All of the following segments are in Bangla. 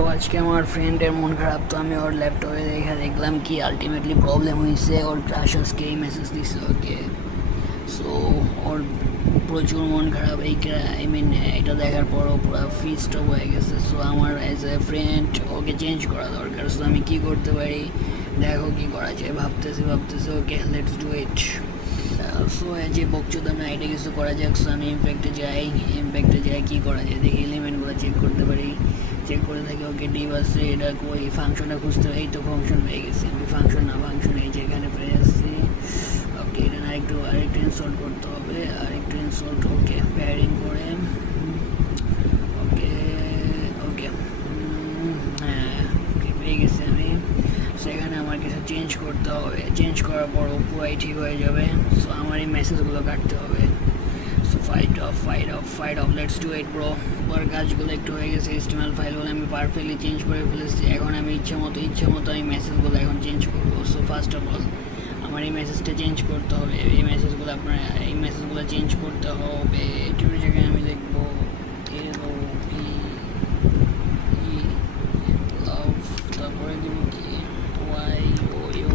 তো আজকে আমার ফ্রেন্ডের মন খারাপ, তো আমি ওর ল্যাপটপে দেখলাম কি আলটিমেটলি প্রবলেম হয়েছে। ওর ক্রাশ আজকে এই মেসেজ দিচ্ছে ওকে। সো ওর প্রচুর মন খারাপ আই মিন এটা দেখার পরও পুরো ফিস্ট অফ হয়ে গেছে। সো আমার as a friend okay change করা দরকার। সো আমি কী করতে পারি, দেখো কী করা যায়। ভাবতেছি okay let's do it. So যে বকচোদা না, এটা কিছু করা যাক। সো আমি ইম্প্যাক্টে যাই কী করা যায় দেখি, এলিমেন্টগুলো চেক করতে পারি। চেক করে থাকি ওকে ডিপ আছে, এটা ওই ফাংশনটা খুঁজতে, এই তো ফাংশন পেয়ে গেছি আমি। ফাংশন এই যে এখানে পেয়ে আসছি। ওকে, এটা আরেকটু ইনস্টল করতে হবে, ওকে প্যারিং করে। ওকে হ্যাঁ ওকে পেয়ে গেছি আমি। সেখানে আমার কিছু চেঞ্জ করতে হবে, চেঞ্জ করার পর পুরাই ঠিক হয়ে যাবে। সো আমার এই মেসেজগুলো কাটতে হবে। So fight of let's do it bro. পর কাজগুলো একটু হয়ে গেছে, HTML ফাইলগুলো আমি পারফেক্টলি চেঞ্জ করে ফেলেছি। এখন আমি ইচ্ছা মতো আমি মেসেজগুলো এখন চেঞ্জ করবো। সো ফার্স্ট অফ অল আমার এই মেসেজটা চেঞ্জ করতে হবে। এই মেসেজগুলো চেঞ্জ করতে হবে। এটার জায়গায় আমি লিখবো লাভ, তারপরে দিব কি YOU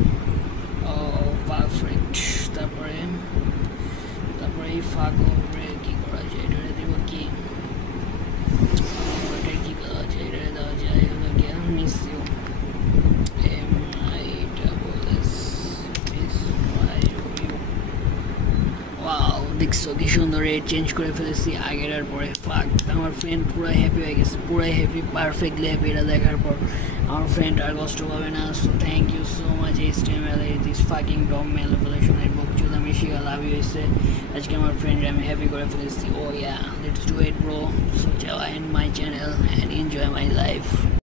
পারফেক্ট। তারপরে এই ফাঁক উপরে কী করা যায়, এটারে দেব কি, এটা কী দেওয়া যায়, এটারে দেওয়া যায় হলো কি মিস ইউ MISSYOU। ওয়াও, দেখছো কি সুন্দর রেট চেঞ্জ করে ফেলেছি আগের আর পরে। ফাক, আমার ফ্রেন্ড পুরো হ্যাপি হয়ে গেছে, পারফেক্টলি হ্যাপি। এটা দেখার পর আমার ফ্রেন্ড আর কষ্ট পাবে না। So thank you so much HTML this fucking DOM manipulation. এর বকচুদ আমি শিখা লাভই হয়েছে আজকে। আমার ফ্রেন্ডে আমি হ্যাপি করে ফেলেছি। Oh yeah, let's do it bro. So চাও and my channel and enjoy my life.